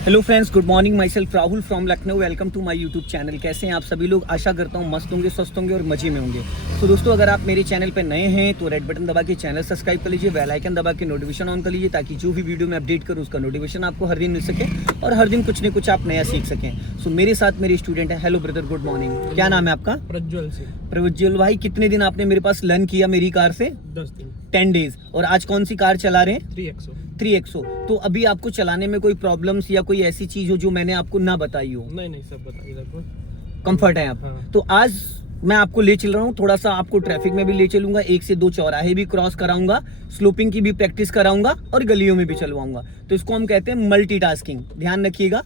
Hello friends, good morning. Myself Rahul from Lucknow. Welcome to my YouTube channel. कैसे हैं आप सभी लोग? आशा करता हूँ मस्त होंगे, स्वस्थ होंगे और मजे में होंगे। तो दोस्तों, अगर आप मेरे चैनल पर नए हैं तो रेड बटन दबा के चैनल सब्सक्राइब कर लीजिए, बेल आइकन दबा के नोटिफिकेशन ऑन कर लीजिए, ताकि जो भी वीडियो मैं अपडेट करूँ उसका नोटिफिकेशन आपको हर दिन मिल सके और हर दिन कुछ न कुछ आप नया सीख सकें। सो मेरे साथ मेरे स्टूडेंट है। Hello brother, good morning. क्या नाम है आपका? प्रज्वल सिंह। प्रज्वल भाई, कितने दिन आपने मेरे पास लर्न किया मेरी कार से? 10 दिन। 10 डेज। और आज कौन सी कार चला रहे हैं? 3XO। 3XO। तो अभी आपको चलाने में कोई प्रॉब्लम्स या कोई ऐसी चीज हो जो मैंने आपको ना बताई हो? नहीं, सब बताइए लगभग। कंफर्ट है आप? हाँ। तो आज मैं आपको ले चल रहा हूँ, थोड़ा सा आपको ट्रैफिक में भी ले चलूंगा, 1 से 2 चौराहे भी क्रॉस कराऊंगा, स्लोपिंग की भी प्रैक्टिस कराऊंगा और गलियों में भी चलवाऊंगा। तो इसको हम कहते हैं मल्टीटास्किंग। ध्यान रखिएगा।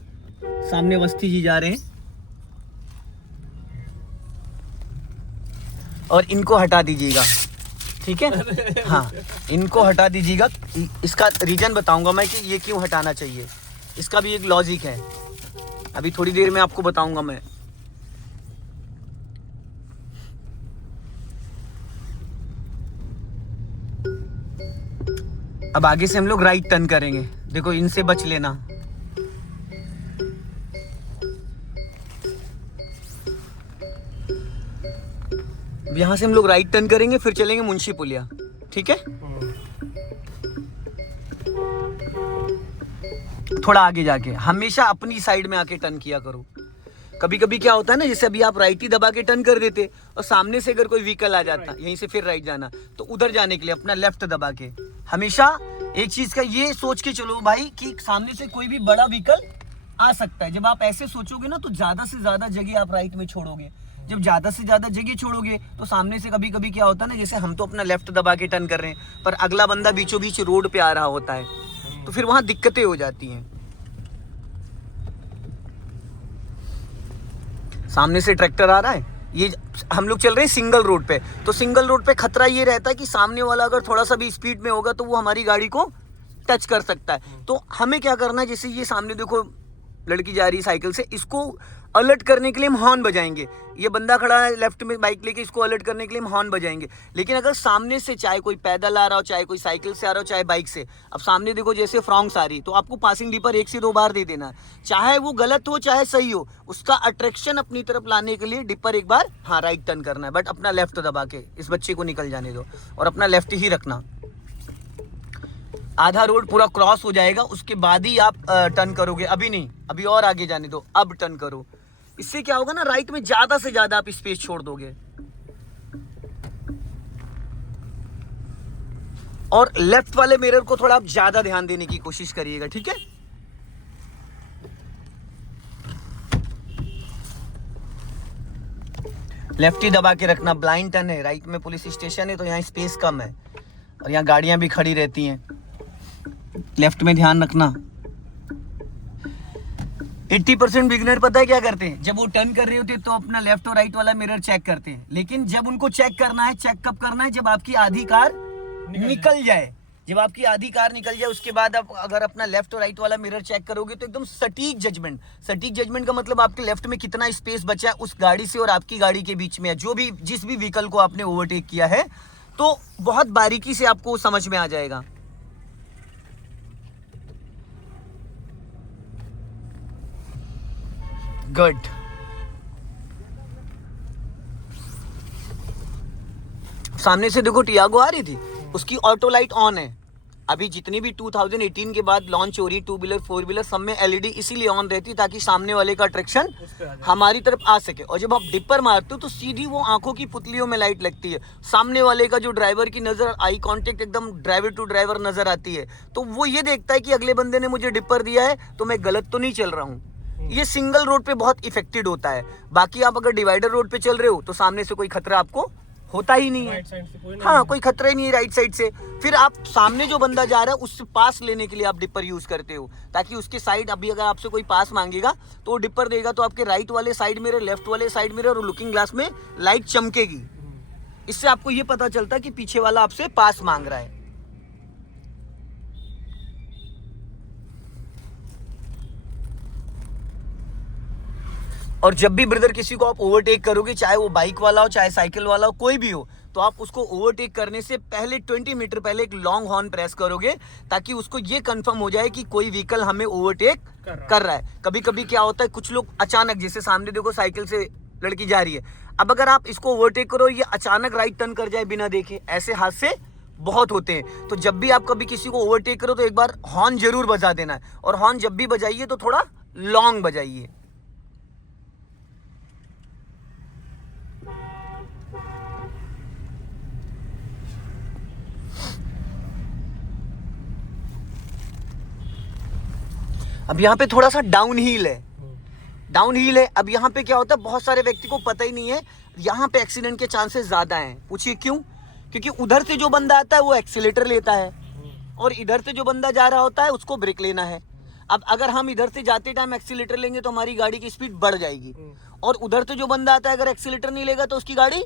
सामने वस्ती जी जा रहे हैं और इनको हटा दीजिएगा, ठीक है? हाँ, इनको हटा दीजिएगा। इसका रीजन बताऊंगा मैं कि ये क्यों हटाना चाहिए। इसका भी एक लॉजिक है, अभी थोड़ी देर में आपको बताऊंगा मैं। अब आगे से हम लोग राइट टर्न करेंगे। देखो, इनसे बच लेना। यहां से हम लोग राइट टर्न करेंगे, फिर चलेंगे मुंशी पुलिया, ठीक है? थोड़ा आगे जाके हमेशा अपनी साइड में आके टर्न किया करो। कभी कभी क्या होता है ना, जैसे अभी आप राइट ही दबा के टर्न कर देते और सामने से अगर कोई व्हीकल आ जाता, यहीं से फिर राइट जाना, तो उधर जाने के लिए अपना लेफ्ट दबा के हमेशा एक चीज का ये सोच के चलो भाई कि सामने से कोई भी बड़ा व्हीकल आ सकता है। जब आप ऐसे सोचोगे ना तो ज्यादा से ज्यादा जगह आप राइट में छोड़ोगे। जब ज्यादा से ज्यादा जगह छोड़ोगे तो सामने से कभी कभी क्या होता है ना, जैसे हम तो अपना लेफ्ट दबा के टर्न कर रहे हैं पर अगला बंदा बीचों बीच रोड पे आ रहा होता है, तो फिर वहां दिक्कतें हो जाती हैं। सामने से ट्रैक्टर आ रहा है, ये हम लोग चल रहे हैं सिंगल रोड पे, तो सिंगल रोड पे खतरा ये रहता है कि सामने वाला अगर थोड़ा सा भी स्पीड में होगा तो वो हमारी गाड़ी को टच कर सकता है। तो हमें क्या करना है, जैसे ये सामने देखो लड़की जा रही है साइकिल से, इसको अलर्ट करने के लिए हम हॉर्न बजाएंगे। ये बंदा खड़ा है लेफ्ट में बाइक लेके, इसको अलर्ट करने के लिए हम हॉर्न बजाएंगे। लेकिन अगर सामने से चाहे कोई पैदल आ रहा हो, चाहे कोई साइकिल से आ रहा हो, चाहे बाइक से, अब सामने देखो जैसे फ्रॉन्क्स आ रही, तो आपको पासिंग डिपर 1 से 2 बार दे देना है। चाहे वो गलत हो चाहे सही हो, उसका अट्रैक्शन अपनी तरफ लाने के लिए डिपर एक बार हाँ राइट टर्न करना है, बट अपना लेफ्ट दबा के इस बच्चे को निकल जाने दो और अपना लेफ्ट ही रखना। आधा रोड पूरा क्रॉस हो जाएगा, उसके बाद ही आप टर्न करोगे, अभी नहीं, अभी और आगे जाने दो, अब टर्न करो। इससे क्या होगा ना, राइट में ज्यादा से ज्यादा आप स्पेस छोड़ दोगे। और लेफ्ट वाले मिरर को थोड़ा आप ज्यादा ध्यान देने की कोशिश करिएगा, ठीक है? लेफ्ट ही दबा के रखना। ब्लाइंड टर्न है, राइट में पुलिस स्टेशन है तो यहाँ स्पेस कम है और यहाँ गाड़ियां भी खड़ी रहती हैं। लेफ्ट में ध्यान रखना। 80% बिगिनर पता है क्या करते हैं, जब वो टर्न कर रहे होते हैं तो अपना लेफ्ट और राइट वाला मिरर चेक करते हैं। लेकिन जब उनको चेक करना है, चेक कब करना है, जब आपकी आधी कार निकल जाए। जब आपकी आधी कार निकल जाए उसके बाद आप अगर अपना लेफ्ट और राइट वाला मिरर चेक करोगे तो एकदम सटीक जजमेंट। सटीक जजमेंट का मतलब आपके लेफ्ट में कितना स्पेस बचा है उस गाड़ी से और आपकी गाड़ी के बीच में है, जो भी जिस भी व्हीकल को आपने ओवरटेक किया है, तो बहुत बारीकी से आपको समझ में आ जाएगा। गुड। सामने से देखो टियागो आ रही थी, उसकी ऑटो लाइट ऑन है। अभी जितनी भी 2018 के बाद लॉन्च हो रही 2 व्हीलर 4 व्हीलर, सब में एलईडी इसीलिए ऑन रहती है ताकि सामने वाले का अट्रैक्शन हमारी तरफ आ सके। और जब आप डिपर मारते हो तो सीधी वो आंखों की पुतलियों में लाइट लगती है, सामने वाले का जो ड्राइवर की नजर, आई कांटेक्ट एकदम ड्राइवर टू ड्राइवर नजर आती है, तो वो ये देखता है कि अगले बंदे ने मुझे डिपर दिया है तो मैं गलत तो नहीं चल रहा हूँ। ये सिंगल रोड पे बहुत इफेक्टिव होता है। बाकी आप अगर डिवाइडर रोड पे चल रहे हो तो सामने से कोई खतरा आपको होता ही नहीं है। हाँ, कोई खतरा ही नहीं है राइट साइड से। फिर आप सामने जो बंदा जा रहा है उससे पास लेने के लिए आप डिपर यूज करते हो, ताकि उसके साइड, अभी अगर आपसे कोई पास मांगेगा तो वो डिपर देगा तो आपके राइट वाले साइड मिरर, लेफ्ट वाले साइड मिरर और लुकिंग ग्लास में लाइट चमकेगी। इससे आपको ये पता चलता है कि पीछे वाला आपसे पास मांग रहा है। और जब भी ब्रदर किसी को आप ओवरटेक करोगे, चाहे वो बाइक वाला हो चाहे साइकिल वाला हो, कोई भी हो, तो आप उसको ओवरटेक करने से पहले 20 मीटर पहले एक लॉन्ग हॉर्न प्रेस करोगे, ताकि उसको ये कंफर्म हो जाए कि कोई व्हीकल हमें ओवरटेक कर रहा है। कभी कभी क्या होता है, कुछ लोग अचानक, जैसे सामने देखो साइकिल से लड़की जा रही है, अब अगर आप इसको ओवरटेक करो, ये अचानक राइट टर्न कर जाए बिना देखे, ऐसे हादसे बहुत होते हैं। तो जब भी आप कभी किसी को ओवरटेक करो तो एक बार हॉर्न जरूर बजा देना है, और हॉर्न जब भी बजाइए तो थोड़ा लॉन्ग बजाइए। अब यहाँ पे थोड़ा सा डाउन हिल है, डाउन हिल है। अब यहाँ पे क्या होता है, बहुत सारे व्यक्ति को पता ही नहीं है, यहाँ पे एक्सीडेंट के चांसेस ज्यादा हैं। पूछिए क्यों? क्योंकि उधर से जो बंदा आता है वो एक्सीलेटर लेता है, और इधर से जो बंदा जा रहा होता है उसको ब्रेक लेना है। अब अगर हम इधर से जाते टाइम एक्सीलेटर लेंगे तो हमारी गाड़ी की स्पीड बढ़ जाएगी, और उधर से जो बंदा आता है अगर एक्सीलेटर नहीं लेगा तो उसकी गाड़ी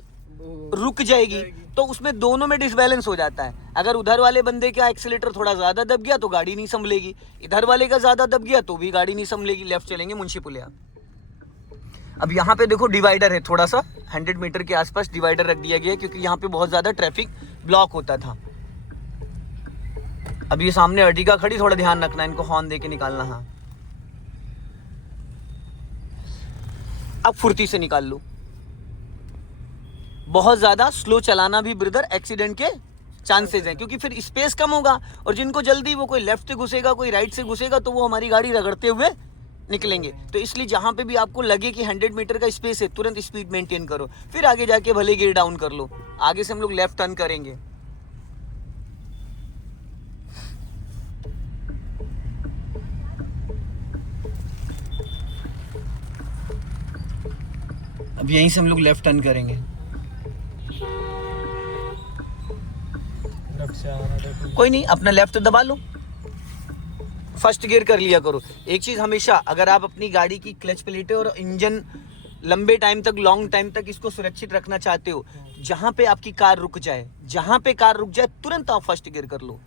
रुक जाएगी। तो उसमें दोनों में डिसबैलेंस हो जाता है। अगर उधर वाले बंदे का एक्सीलेटर थोड़ा ज्यादा दब गया तो गाड़ी नहीं संभलेगी, इधर वाले का ज्यादा दब गया तो भी गाड़ी नहीं संभलेगी। लेफ्ट चलेंगे मुंशी पुलिया। अब यहाँ पे देखो डिवाइडर है, थोड़ा सा 100 मीटर के आसपास डिवाइडर रख दिया गया है, क्योंकि यहाँ पे बहुत ज्यादा ट्रैफिक ब्लॉक होता था। अब ये सामने अर्टिगा खड़ी, थोड़ा ध्यान रखना, इनको हॉर्न दे के निकालना। हाँ, अब फुर्ती से निकाल लो। बहुत ज्यादा स्लो चलाना भी ब्रदर एक्सीडेंट के चांसेस हैं, क्योंकि फिर स्पेस कम होगा, और जिनको जल्दी, वो कोई लेफ्ट से घुसेगा, कोई राइट से घुसेगा, तो वो हमारी गाड़ी रगड़ते हुए निकलेंगे। तो इसलिए जहां पे भी आपको लगे कि 100 मीटर का स्पेस है, तुरंत स्पीड मेंटेन करो, फिर आगे जाके भले गियर डाउन कर लो। आगे से हम लोग लेफ्ट टर्न करेंगे। अब यहीं से हम लोग लेफ्ट टर्न करेंगे। लेफ्ट से आ रहा है, कोई नहीं, अपना लेफ्ट दबा लो, फर्स्ट गियर कर लिया करो। एक चीज हमेशा, अगर आप अपनी गाड़ी की क्लच प्लेटें और इंजन लंबे टाइम तक, लॉन्ग टाइम तक इसको सुरक्षित रखना चाहते हो, जहां पे आपकी कार रुक जाए, जहां पे कार रुक जाए तुरंत आप फर्स्ट गियर कर लो।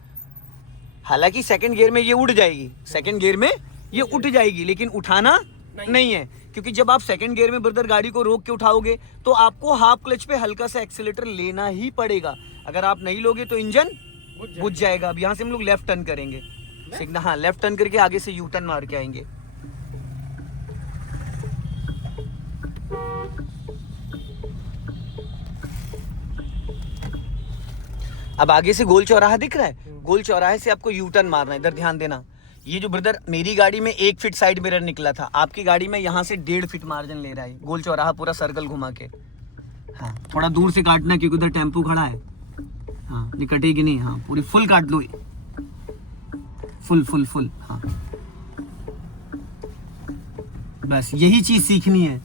हालांकि सेकंड गियर में ये उठ जाएगी, सेकंड गियर में ये उठ जाएगी, लेकिन उठाना नहीं है, क्योंकि जब आप सेकंड गियर में ब्रदर गाड़ी को रोक के उठाओगे तो आपको हाफ क्लच पे हल्का सा एक्सीलेटर लेना ही पड़ेगा। अगर आप नहीं लोगे तो इंजन बुझ जाएगा। अब यहाँ से हम लोग लेफ्ट टर्न करेंगे, सिग्नल, हाँ लेफ्ट टर्न करके आगे से यू टर्न मार के आएंगे। अब आगे से गोल चौराहा दिख रहा है, गोल चौराहे से आपको यू टर्न मारना है। इधर ध्यान देना, ये जो ब्रदर मेरी गाड़ी में 1 फीट साइड मिरर निकला था, आपकी गाड़ी में यहाँ से 1.5 फीट मार्जिन ले रहा है। गोल चौराहा पूरा सर्कल घुमा के, हाँ थोड़ा दूर से काटना, क्योंकि उधर टेम्पो खड़ा है। हाँ ये कटेगी नहीं, हाँ पूरी फुल काट लो, फुल फुल फुल, हाँ बस यही चीज सीखनी है।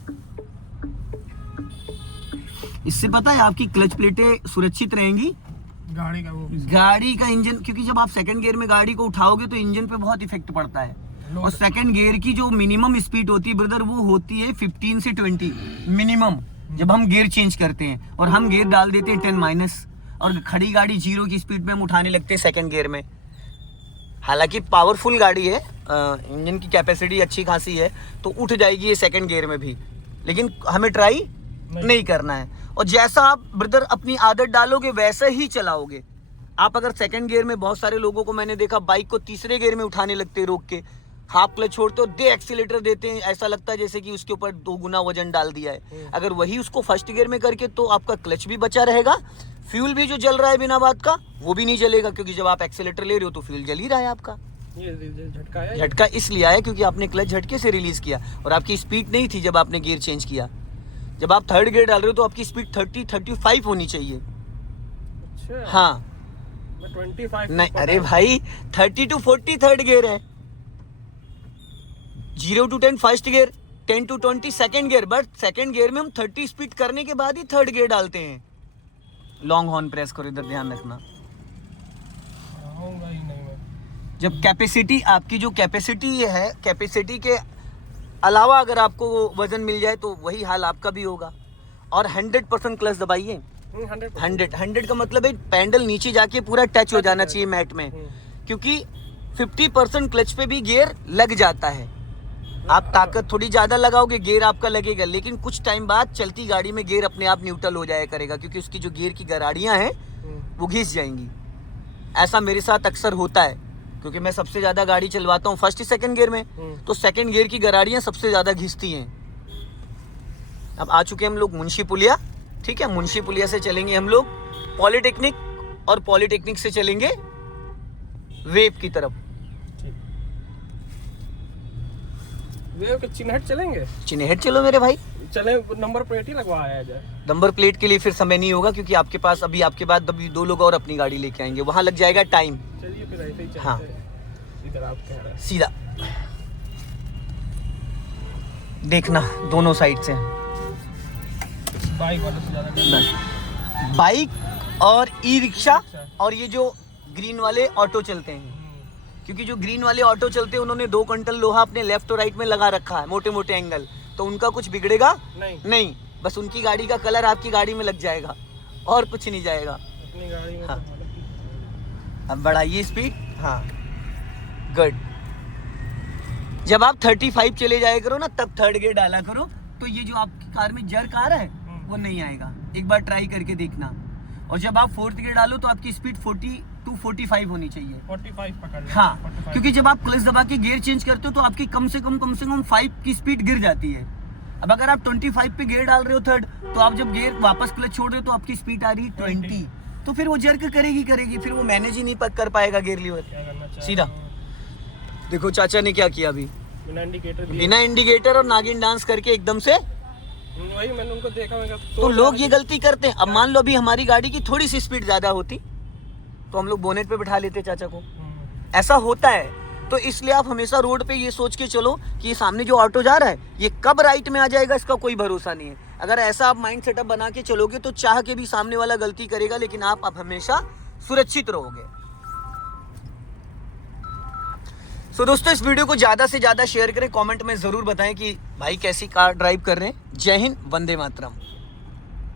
इससे पता है आपकी क्लच प्लेटें सुरक्षित रहेंगी, गाड़ी का इंजन, क्योंकि जब आप सेकंड गियर में गाड़ी को उठाओगे तो इंजन पे बहुत इफेक्ट पड़ता है। और सेकंड गियर की जो मिनिमम स्पीड होती है ब्रदर, वो होती है 15 से 20 मिनिमम, जब हम गियर चेंज करते हैं, और हम गियर डाल देते हैं 10 माइनस, और खड़ी गाड़ी 0 की स्पीड में हम उठाने लगते हैं सेकंड गियर में। हालांकि पावरफुल गाड़ी है, इंजन की कैपेसिटी अच्छी खासी है, तो उठ जाएगी ये सेकंड गियर में भी, लेकिन हमें ट्राई नहीं करना है। और जैसा आप ब्रदर अपनी आदत डालोगे वैसे ही चलाओगे। आप अगर सेकंड गियर में, बहुत सारे लोगों को मैंने देखा बाइक को तीसरे गियर में उठाने लगते हैं रोक के, हाफ क्लच छोड़ते हो, दे एक्सीलेटर देते हैं, ऐसा लगता है जैसे कि उसके ऊपर 2 गुना वजन डाल दिया है। अगर वही उसको फर्स्ट गियर में करके, तो आपका क्लच भी बचा रहेगा, फ्यूल भी जो जल रहा है बिना बात का वो भी नहीं जलेगा, क्योंकि जब आप एक्सीलेटर ले रहे हो तो फ्यूल जल ही रहा है आपका। झटका इसलिए आया क्योंकि आपने क्लच झटके से रिलीज किया, और आपकी स्पीड नहीं थी जब आपने गियर चेंज किया। जब आप थर्ड गियर डाल रहे हो तो आपकी स्पीड 30-35 होनी चाहिए। अच्छा, हाँ 25 नहीं, अरे भाई 30 to 40 थर्ड गियर है, 0 to 10 first gear, 10 to 20 second gear. But second gear में हम 30 स्पीड करने के बाद ही थर्ड गियर डालते हैं। लॉन्ग हॉर्न प्रेस करो, इधर ध्यान रखना। आऊंगा ही नहीं मैं। जब कैपेसिटी, आपकी जो कैपेसिटी है, कैपेसिटी के अलावा अगर आपको वजन मिल जाए तो वही हाल आपका भी होगा। और 100% क्लच दबाइए। 100 का मतलब है पैडल नीचे जाके पूरा टच हो जाना चाहिए मैट में, क्योंकि 50% क्लच पे भी गियर लग जाता है। आप ताकत थोड़ी ज्यादा लगाओगे, गियर आपका लगेगा, लेकिन कुछ टाइम बाद चलती गाड़ी में गियर अपने आप न्यूट्रल हो जाया करेगा, क्योंकि उसकी जो गियर की गराड़ियां हैं वो घिस जाएंगी। ऐसा मेरे साथ अक्सर होता है, क्योंकि मैं सबसे ज्यादा गाड़ी चलवाता हूँ फर्स्ट सेकंड गियर में, तो सेकंड गियर की गराड़ियां सबसे ज्यादा घिसती हैं। अब आ चुके हम लोग मुंशी पुलिया, ठीक है। मुंशी पुलिया से चलेंगे हम लोग पॉलिटेक्निक, और पॉलिटेक्निक से चलेंगे वेब की तरफ। वेव के चिन्हट चलेंगे, चिन्हट चलो मेरे भाई। चले, नंबर प्लेट ही लगवाया जाए। नंबर प्लेट के लिए फिर समय नहीं होगा, क्योंकि आपके पास अभी आपके बाद अभी 2 लोग और अपनी गाड़ी लेके आएंगे, वहां लग जाएगा टाइम। चलिए फिर ऐसे ही चलते हाँ। हैं। इधर आप कह रहे हैं सीधा देखना दोनों साइड से। बाइक वाले से ज्यादा डर। बाइक और ई रिक्शा और ये जो ग्रीन वाले ऑटो चलते हैं, क्योंकि जो ग्रीन वाले ऑटो चलते हैं उन्होंने 2 क्विंटल लोहा अपने लेफ्ट और राइट में लगा रखा है, मोटे मोटे एंगल, तो उनका कुछ बिगड़ेगा नहीं, बस उनकी गाड़ी का कलर आपकी गाड़ी में लग जाएगा और कुछ नहीं जाएगा। अपनी गाड़ी में हाँ। तो अब बढ़ाइए स्पीड। हाँ गुड। जब आप 35 चले जाया करो ना, तब थर्ड गियर डाला करो, तो ये जो आपकी कार में जर्क आ रहा है वो नहीं आएगा। एक बार ट्राई करके देखना। और जब आप फोर्थ गियर डालो तो आपकी स्पीड 40 to 45 होनी चाहिए। 45 पकड़ लो। हाँ 45। क्योंकि जब आप क्लच दबा के गियर चेंज करते हो तो आपकी कम से कम 5 की स्पीड गिर जाती है। अब अगर आप 25 पे गियर डाल रहे हो थर्ड, तो आप जब गियर वापस क्लच छोड़ रहे हो तो आपकी स्पीड आ रही है 20, तो फिर वो जर्क करेगी, फिर वो मैनेज ही नहीं कर पाएगा गियर लीवर। क्या करना चाहिए? सीधा देखो चाचा ने क्या किया अभी, बिना इंडिकेटर दिए। बिना इंडिकेटर और नागिन डांस करके एकदम से। वही मैंने उनको देखा, मैं कहा, तो लोग ये गलती करते हैं। अब मान लो अभी हमारी गाड़ी की थोड़ी सी स्पीड ज्यादा होती तो हम लोग बोनेट पे बिठा लेते चाचा को। ऐसा होता है, तो इसलिए आप हमेशा रोड पे ये सोच के चलो कि ये सामने जो ऑटो जा रहा है ये कब राइट में आ जाएगा, इसका कोई भरोसा नहीं है। अगर ऐसा आप माइंड सेटअप बना के चलोगे तो चाह के भी सामने वाला गलती करेगा, लेकिन आप हमेशा सुरक्षित रहोगे। सो दोस्तों इस वीडियो को ज्यादा से ज्यादा शेयर करें, कमेंट में जरूर बताएं कि भाई कैसी कार ड्राइव कर रहे हैं। जय हिंद, वंदे मातरम।